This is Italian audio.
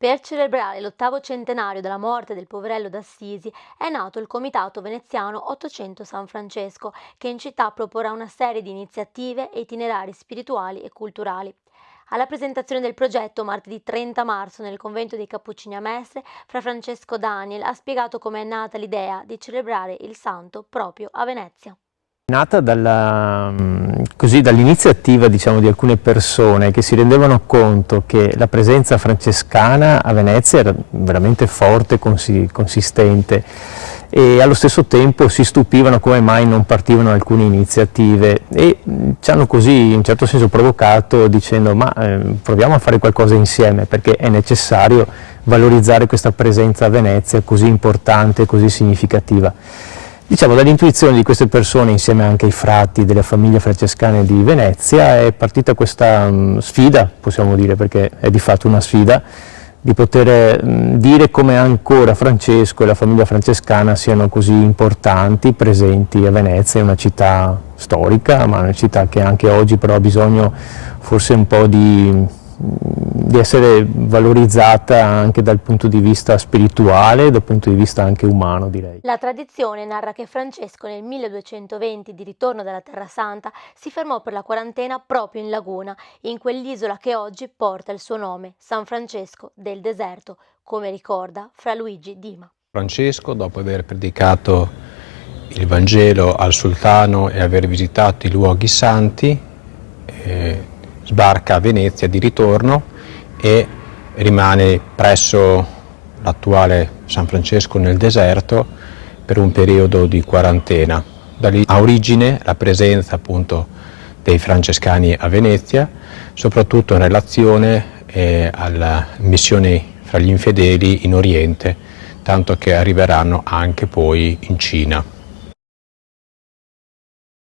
Per celebrare l'8° centenario della morte del poverello d'Assisi è nato il Comitato Veneziano 800 San Francesco, che in città proporrà una serie di iniziative e itinerari spirituali e culturali. Alla presentazione del progetto martedì 30 marzo nel convento dei Cappuccini a Mestre, Fra Francesco Daniel ha spiegato come è nata l'idea di celebrare il santo proprio a Venezia. Nata dall'iniziativa, diciamo, di alcune persone che si rendevano conto che la presenza francescana a Venezia era veramente forte, consistente, e allo stesso tempo si stupivano come mai non partivano alcune iniziative e ci hanno così in un certo senso provocato dicendo proviamo a fare qualcosa insieme, perché è necessario valorizzare questa presenza a Venezia così importante, così significativa. Diciamo, dall'intuizione di queste persone, insieme anche ai frati delle famiglie francescane di Venezia, è partita questa sfida, possiamo dire, perché è di fatto una sfida, di poter dire come ancora Francesco e la famiglia francescana siano così importanti, presenti a Venezia. È una città storica, ma è una città che anche oggi però ha bisogno forse un po' di essere valorizzata anche dal punto di vista spirituale, dal punto di vista anche umano, direi. La tradizione narra che Francesco nel 1220, di ritorno dalla Terra Santa, si fermò per la quarantena proprio in laguna, in quell'isola che oggi porta il suo nome, San Francesco del Deserto, come ricorda Fra Luigi Dima. Francesco, dopo aver predicato il Vangelo al sultano e aver visitato i luoghi santi, sbarca a Venezia di ritorno e rimane presso l'attuale San Francesco nel deserto per un periodo di quarantena. Da lì ha origine la presenza appunto dei francescani a Venezia, soprattutto in relazione alla missione fra gli infedeli in Oriente, tanto che arriveranno anche poi in Cina.